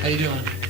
How you doing?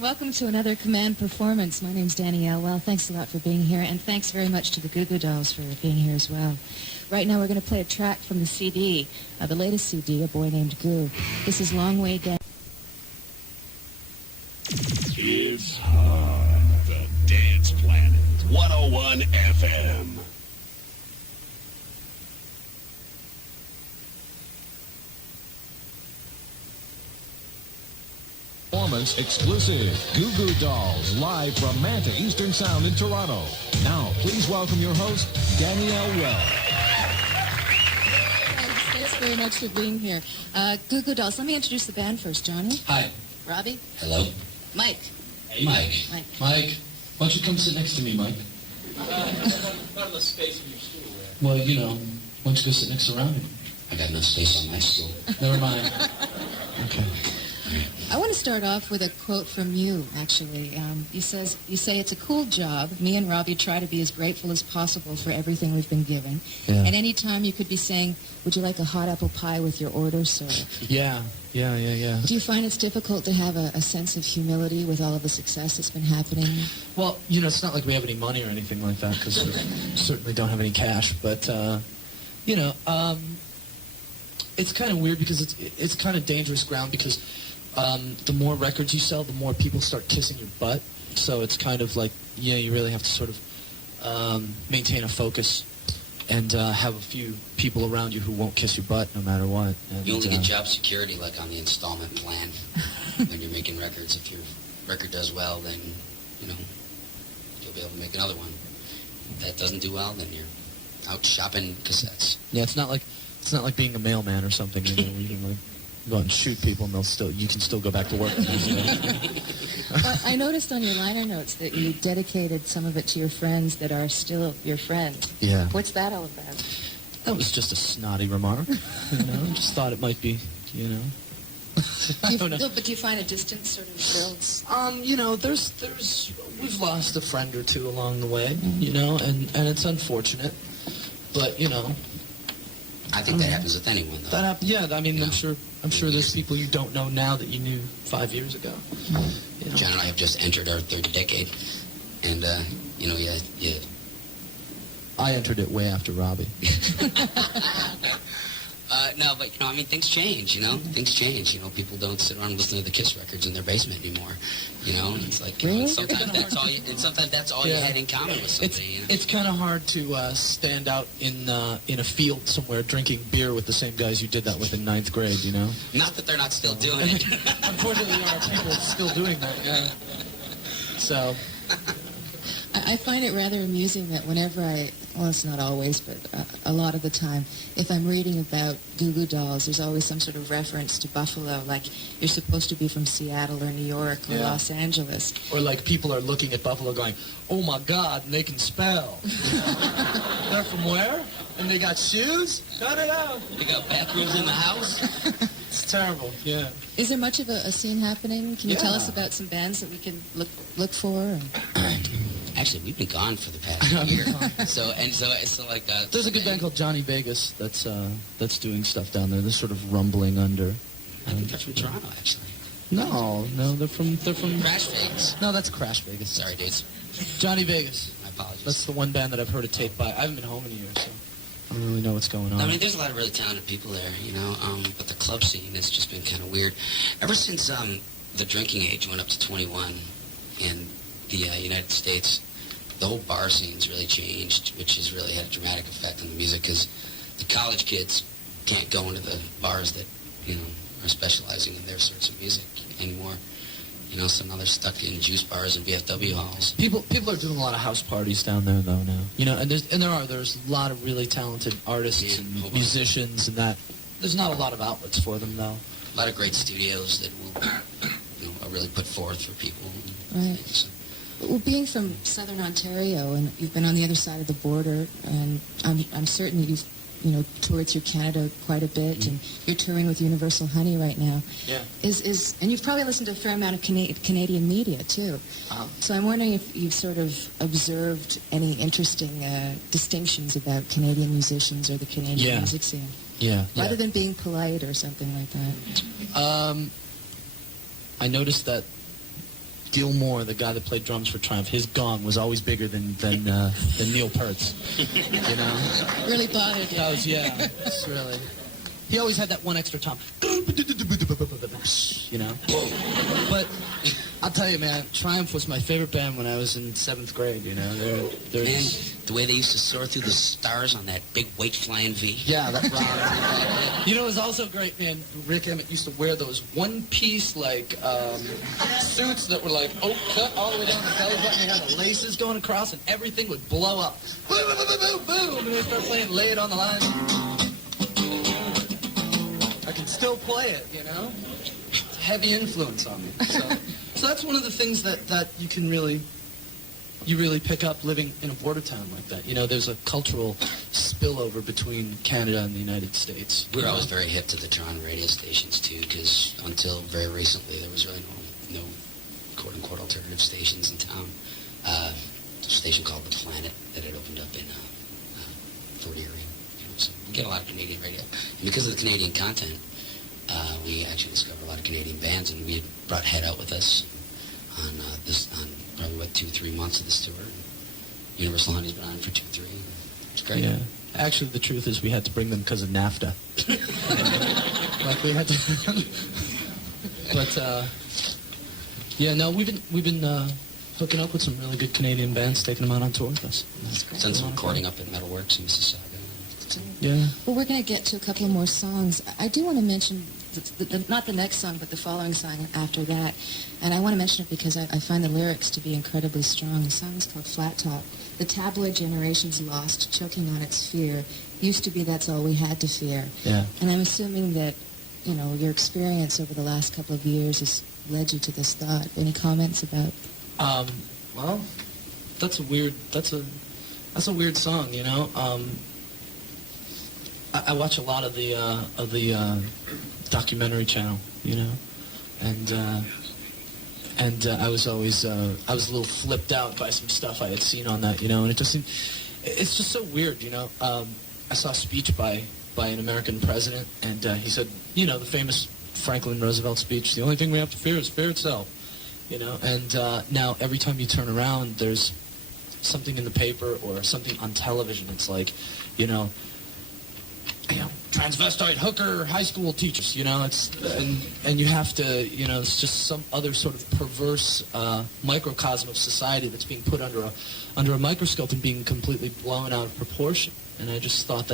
Welcome to another Command performance. My name's Danny Elwell. Thanks a lot for being here, and thanks very much to the Goo Goo Dolls for being here as well. Right now we're going to play a track from the CD, the latest CD, A Boy Named Goo. This is Long Way Down. It's the Dance Planet 101. 101 FM. Performance exclusive. Goo Goo Dolls live from Manta Eastern Sound in Toronto. Now, please welcome your host, Danielle Well. Thanks very much for being here. Goo Goo Dolls. Let me introduce the band first. Johnny? Hi. Robbie? Hello. Mike? Hey, Mike. Mike. Mike, why don't you come sit next to me, Mike? Not enough space in your stool there. Well, you know, why don't you go sit next to Robbie? I got no space on my stool. Never mind. Okay. I want to start off with a quote from you, actually. You say, it's a cool job. Me and Robbie try to be as grateful as possible for everything we've been given. Yeah. And any time you could be saying, would you like a hot apple pie with your order, sir? Yeah. Do you find it's difficult to have a sense of humility with all of the success that's been happening? Well, you know, it's not like we have any money or anything like that, because we certainly don't have any cash. But, you know, it's kind of weird because it's kind of dangerous ground because the more records you sell, the more people start kissing your butt. So it's kind of like, yeah, you really have to sort of maintain a focus and have a few people around you who won't kiss your butt no matter what. And, You only get job security like on the installment plan when you're making records. If your record does well, then, you know, you'll be able to make another one. If that doesn't do well, then you're out shopping cassettes. Yeah, it's not like being a mailman or something. You know, where you can like go out and shoot people, and you can still go back to work. Well, I noticed on your liner notes that you dedicated some of it to your friends that are still your friends. Yeah. What's that all about? That was just a snotty remark. You know, just thought it might be, you know. I don't know. No, but do you find a distance sort of builds? You know, we've lost a friend or two along the way, you know, and it's unfortunate, but you know. I think that happens with anyone, though. That happened. Yeah, I mean, Yeah. I'm sure there's people you don't know now that you knew 5 years ago. You know? John and I have just entered our third decade, and, you know, yeah. I entered it way after Robbie. No, but, you know, I mean, things change, you know? Things change, you know? People don't sit around and listen to the Kiss records in their basement anymore, you know? And it's like, you know, Really? sometimes that's all you had in common with somebody, you know? It's kind of hard to stand out in a field somewhere drinking beer with the same guys you did that with in 9th grade, you know? Not that they're not still doing it. Unfortunately, there are people still doing that, yeah. So, I find it rather amusing that whenever well, it's not always, but a lot of the time, if I'm reading about Goo Goo Dolls, there's always some sort of reference to Buffalo, like you're supposed to be from Seattle or New York or Yeah. Los Angeles. or like people are looking at Buffalo going, oh my God, and they can spell. They're from where? And they got shoes? Cut it out. You got bathrooms in the house? It's terrible, yeah. Is there much of a scene happening? Can you tell us Yeah. about some bands that we can look for? Actually, we've been gone for the past year. So like... There's a good band called Johnny Vegas that's doing stuff down there. They're sort of rumbling under. I think they're from Toronto, actually. No, they're from Crash Vegas. No, that's Crash Vegas. Sorry, dudes. Johnny Vegas. My apologies. That's the one band that I've heard a tape by. I haven't been home in a year, so I don't really know what's going on. I mean, there's a lot of really talented people there, you know, but the club scene has just been kind of weird. Ever since the drinking age went up to 21 in the United States, the whole bar scene's really changed, which has really had a dramatic effect on the music, because the college kids can't go into the bars that, you know, are specializing in their sorts of music anymore. You know, so now they're stuck in juice bars and VFW halls. People are doing a lot of house parties down there though now. You know, and there's a lot of really talented artists and musicians and that. There's not a lot of outlets for them though. A lot of great studios that will, you know, really put forth for people. Right. So, Well, being from southern Ontario, and you've been on the other side of the border, and I'm certain that you've, you know, toured through Canada quite a bit, and you're touring with Universal Honey right now. Yeah. And you've probably listened to a fair amount of Canadian media too. So I'm wondering if you've sort of observed any interesting distinctions about Canadian musicians or the Canadian music scene, Yeah. rather than being polite or something like that. I noticed that Gilmore, the guy that played drums for Triumph, his gong was always bigger than Neil Peart's. You know? Really bothered you. That was, yeah. It's really. He always had that one extra tom. You know? But I'll tell you, man, Triumph was my favorite band when I was in 7th grade, you know. They're Man, the way they used to soar through the stars on that big weight flying V. Yeah, that rock. You know, it was also great, man. Rick Emmett used to wear those one-piece, like, suits that were like, cut all the way down the belly button. They had the laces going across, and everything would blow up. Boom, boom, boom, boom, boom. And they start playing Lay It on the Line. I can still play it, you know? It's a heavy influence on me. So that's one of the things that you can really pick up living in a border town like that. You know, there's a cultural spillover between Canada and the United States. We were always very hip to the Toronto radio stations, too, because until very recently, there was really no quote-unquote alternative stations in town. A station called The Planet that had opened up in Fort Erie. You know, so we get a lot of Canadian radio. And because of the Canadian content, we actually discovered a lot of Canadian bands, and we had brought Head out with us on probably 2-3 months of this tour. Universal Honey's been on for 2-3. It's great. Yeah. Actually, the truth is we had to bring them because of NAFTA. Like we had to. But yeah, no, we've been hooking up with some really good Canadian bands, taking them out on tour with us. That's great. Done some recording up at Metalworks in Mississauga. Yeah. Well, we're going to get to a couple more songs. I do want to mention, not the next song, but the following song after that. And I want to mention it because I find the lyrics to be incredibly strong. The song is called Flat Top. The tabloid generation's lost, choking on its fear. Used to be that's all we had to fear. Yeah. And I'm assuming that, you know, your experience over the last couple of years has led you to this thought. Any comments about? Well, that's a weird song, you know. I watch a lot of the documentary channel, you know, and I was always a little flipped out by some stuff I had seen on that, you know, and it's just so weird, you know. I saw a speech by an American president, and he said, you know, the famous Franklin Roosevelt speech: "The only thing we have to fear is fear itself," you know. And now every time you turn around, there's something in the paper or something on television. It's like, you know, transvestite hooker high school teachers, you know, and you have to, you know, it's just some other sort of perverse microcosm of society that's being put under a microscope and being completely blown out of proportion. And I just thought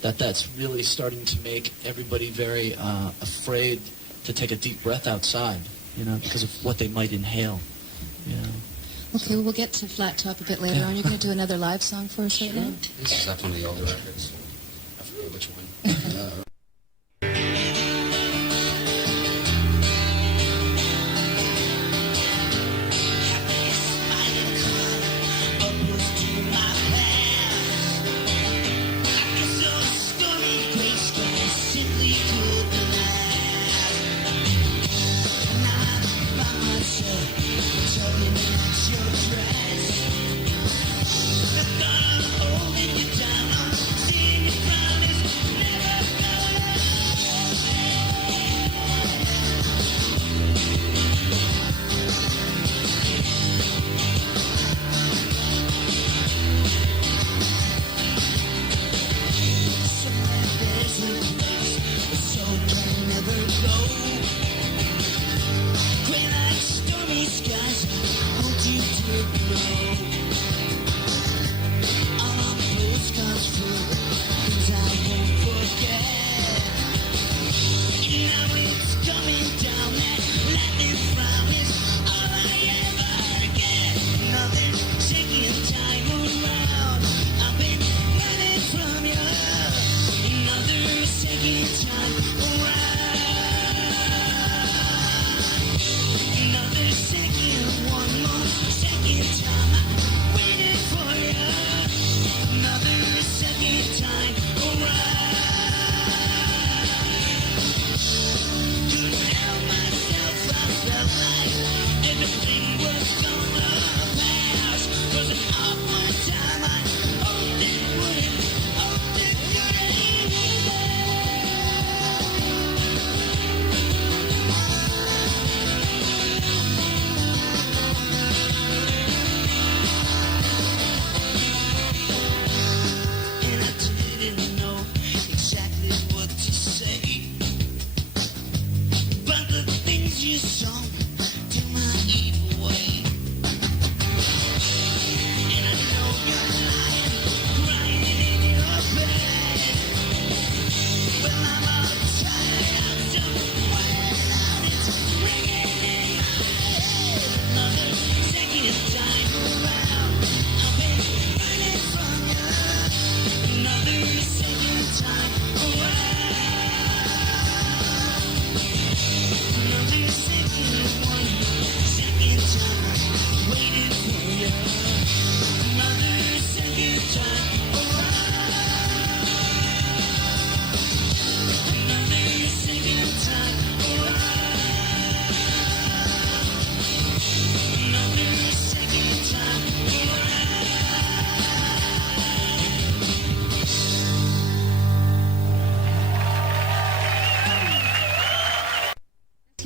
that's really starting to make everybody very afraid to take a deep breath outside, you know, because of what they might inhale, you know. Okay, well, we'll get to Flat Top a bit later on. You're going to do another live song for us right now? This is off one of the older records. I forget which one. Holding you down, I'm seeing you promise never go.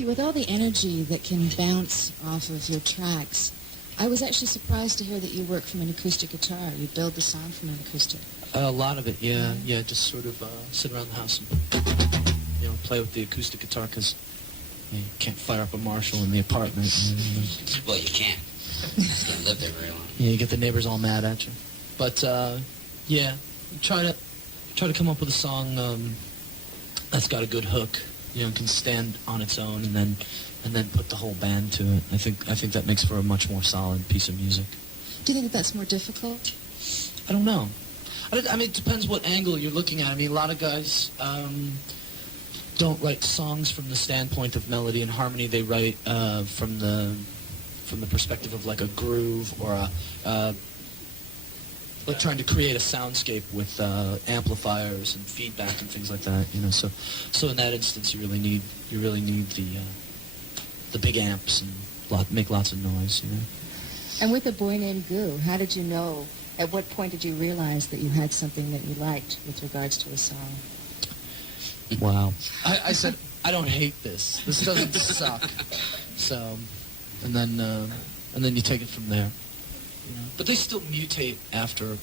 with all the energy that can bounce off of your tracks, I was actually surprised to hear that you work from an acoustic guitar. You build the sound from an acoustic. A lot of it, yeah. Yeah, just sort of sit around the house and, play with the acoustic guitar because you can't fire up a Marshall in the apartment. Well, you can't. You can't live there very long. Yeah, you get the neighbors all mad at you. But, yeah, try to come up with a song that's got a good hook, can stand on its own, and then put the whole band to it. I think that makes for a much more solid piece of music. Do you think that's more difficult? I don't know. I mean, it depends what angle you're looking at. I mean, a lot of guys don't write songs from the standpoint of melody and harmony. They write from the perspective of like a groove or like trying to create a soundscape with amplifiers and feedback and things like that. So in that instance, you really need the big amps and make lots of noise. And with A Boy Named Goo, how did you know? At what point did you realize that you had something that you liked with regards to a song? Wow. I said, I don't hate this. This doesn't suck. So, and then you take it from there. But they still mutate after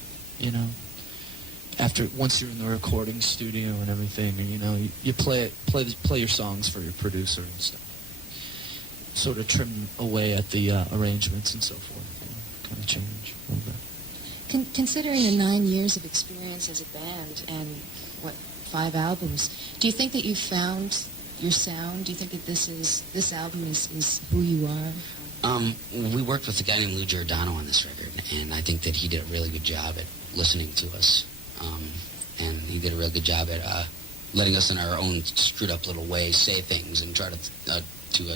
once you're in the recording studio and everything, and you play your songs for your producer and stuff. Sort of trim away at the arrangements and so forth. Kind of change a little bit. Considering the 9 years of experience as a band and 5 albums, do you think that you found your sound? Do you think that this album is who you are? We worked with a guy named Lou Giordano on this record, and I think that he did a really good job at listening to us. And he did a real good job at letting us in our own screwed up little way say things and try to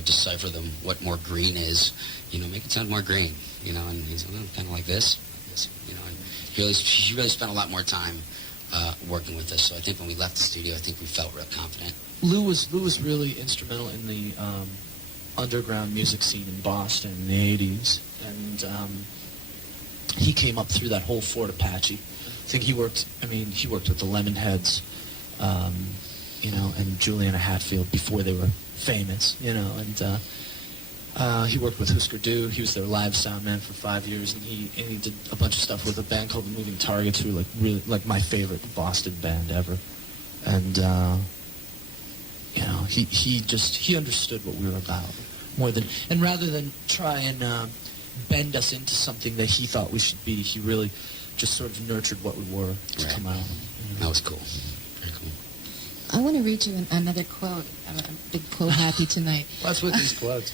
decipher them, what more green is, make it sound more green, and he's kind of like this, and he really spent a lot more time working with us. So I think when we left the studio, I think we felt real confident. Lou was really instrumental in the underground music scene in Boston in the 80s, and he came up through that whole Fort Apache. I think he worked with the Lemonheads, and Juliana Hatfield before they were famous, and he worked with Husker Du. He was their live sound man for 5 years, and he did a bunch of stuff with a band called the Moving Targets, who were really my favorite Boston band ever. And he understood what we were about more than, and rather than try and bend us into something that he thought we should be, he really just sort of nurtured what we were to come out. That was cool. Very cool. I want to read you another quote. I'm a big quote happy tonight. What's with these quotes?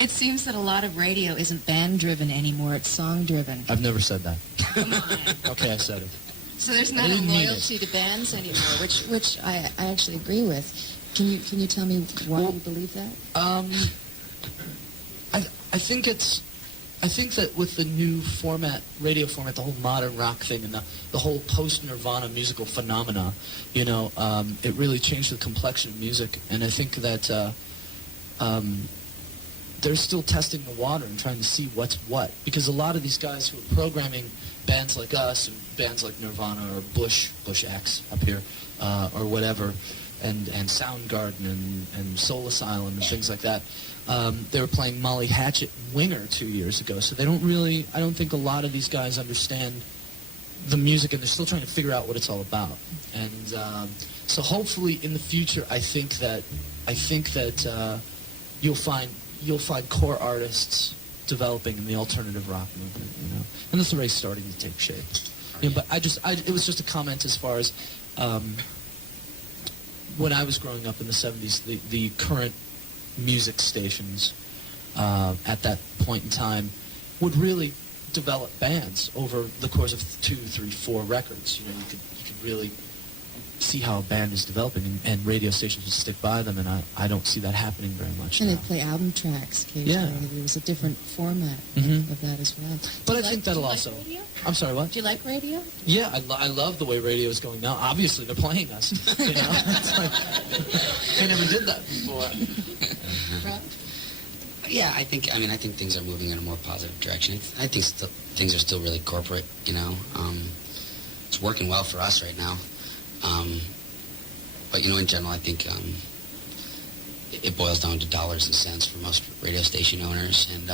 It seems that a lot of radio isn't band-driven anymore. It's song-driven. I've never said that. Come on. Okay, I said it. So there's not a loyalty to bands anymore, which I actually agree with. Can you tell me why you believe that? I think that with the new radio format, the whole modern rock thing, and the whole post-Nirvana musical phenomena, it really changed the complexion of music. And I think that they're still testing the water and trying to see what's what. Because a lot of these guys who are programming bands like us, and bands like Nirvana or Bush X up here, or whatever, and Soundgarden and Soul Asylum and things like that, they were playing Molly Hatchet and Winger 2 years ago, so I don't think a lot of these guys understand the music, and they're still trying to figure out what it's all about. And so hopefully in the future, I think that you'll find core artists developing in the alternative rock movement, and this already starting to take shape. But it was just a comment as far as when I was growing up in the 70s, the current music stations at that point in time would really develop bands over the course of 2, 3, 4 records. You could really see how a band is developing, and radio stations would stick by them, and I don't see that happening very much and now. they'd play album tracks occasionally. Yeah. There was a different format of that as well. But I think that'll also... Radio? I'm sorry, what? Do you like radio? Yeah, I love the way radio is going now. Obviously, they're playing us. It's like, they never did that before. Yeah, I think things are moving in a more positive direction. I think things are still really corporate, It's working well for us right now. But, in general, I think it boils down to dollars and cents for most radio station owners. And,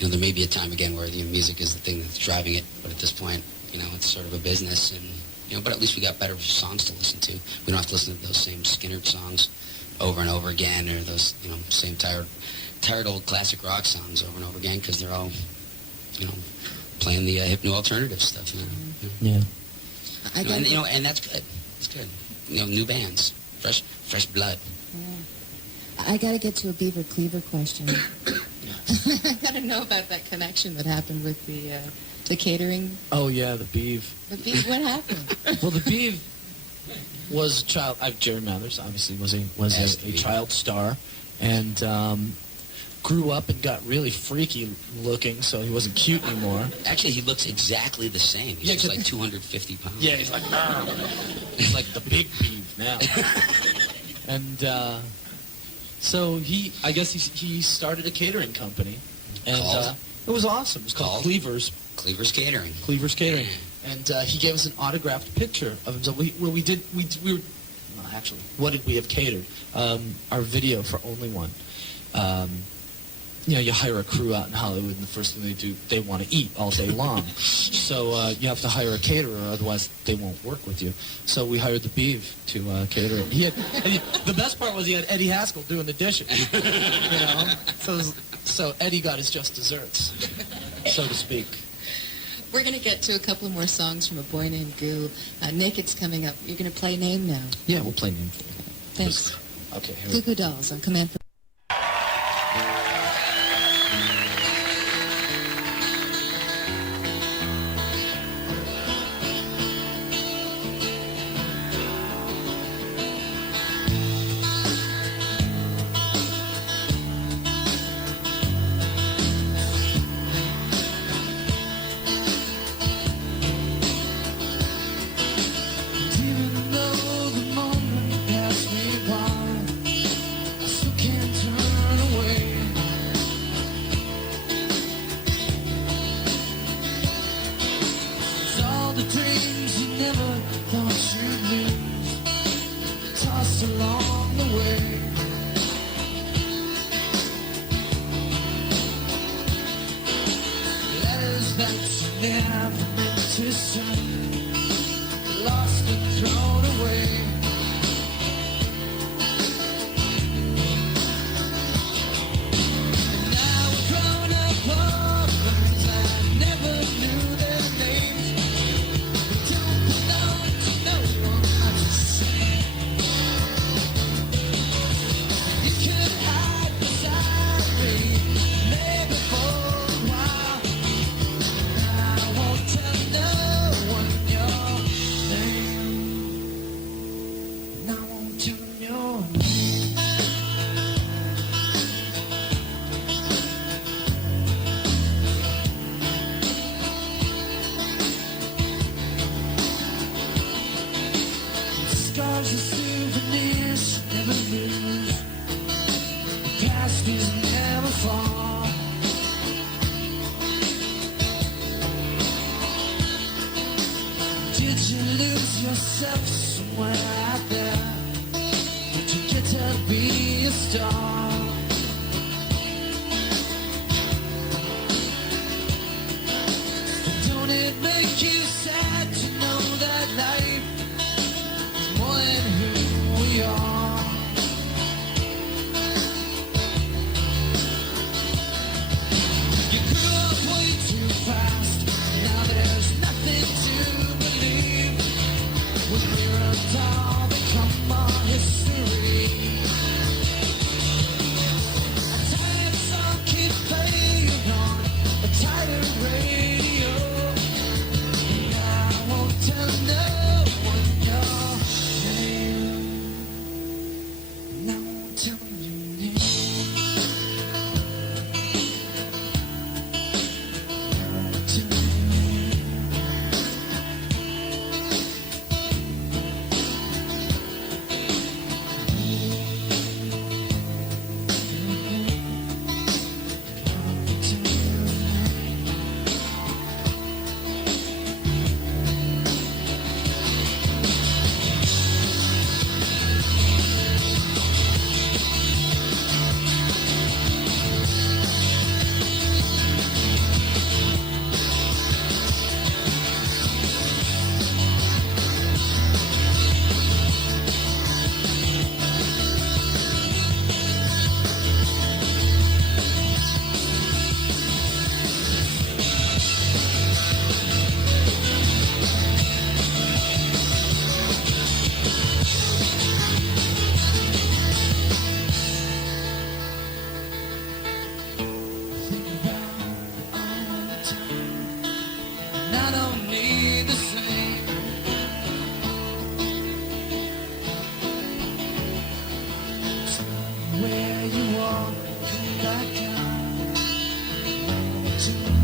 there may be a time again where music is the thing that's driving it, but at this point, it's sort of a business. And, but at least we got better songs to listen to. We don't have to listen to those same Skinner songs over and over again, or those, same tired old classic rock songs over and over again, because they're all, playing the hip new alternative stuff. Yeah. And that's good. It's good. New bands, fresh blood. Yeah. I got to get to a Beaver Cleaver question. I got to know about that connection that happened with the catering. Oh yeah, the Beav. The Beav, what happened? Well, the Beav was a child. Jerry Mathers obviously was a child star, and grew up and got really freaky looking, so he wasn't cute anymore. Actually, he looks exactly the same. He's just like 250 pounds. Yeah, he's like, he's like the big Beav now. And so I guess he started a catering company, and it was awesome. It was called Cleaver's Catering. Cleaver's Catering. And he gave us an autographed picture of himself. Actually, what did we have catered? Our video for Only One. You hire a crew out in Hollywood, and the first thing they do, they want to eat all day long. So you have to hire a caterer, otherwise they won't work with you. So we hired the Beav to cater it. The best part was he had Eddie Haskell doing the dishes. So Eddie got his just desserts, so to speak. We're going to get to a couple more songs from A Boy Named Goo. Naked's coming up. You're going to play Name now. Yeah, we'll play Name for you. Thanks. Okay. Goo Goo Dolls on Command. to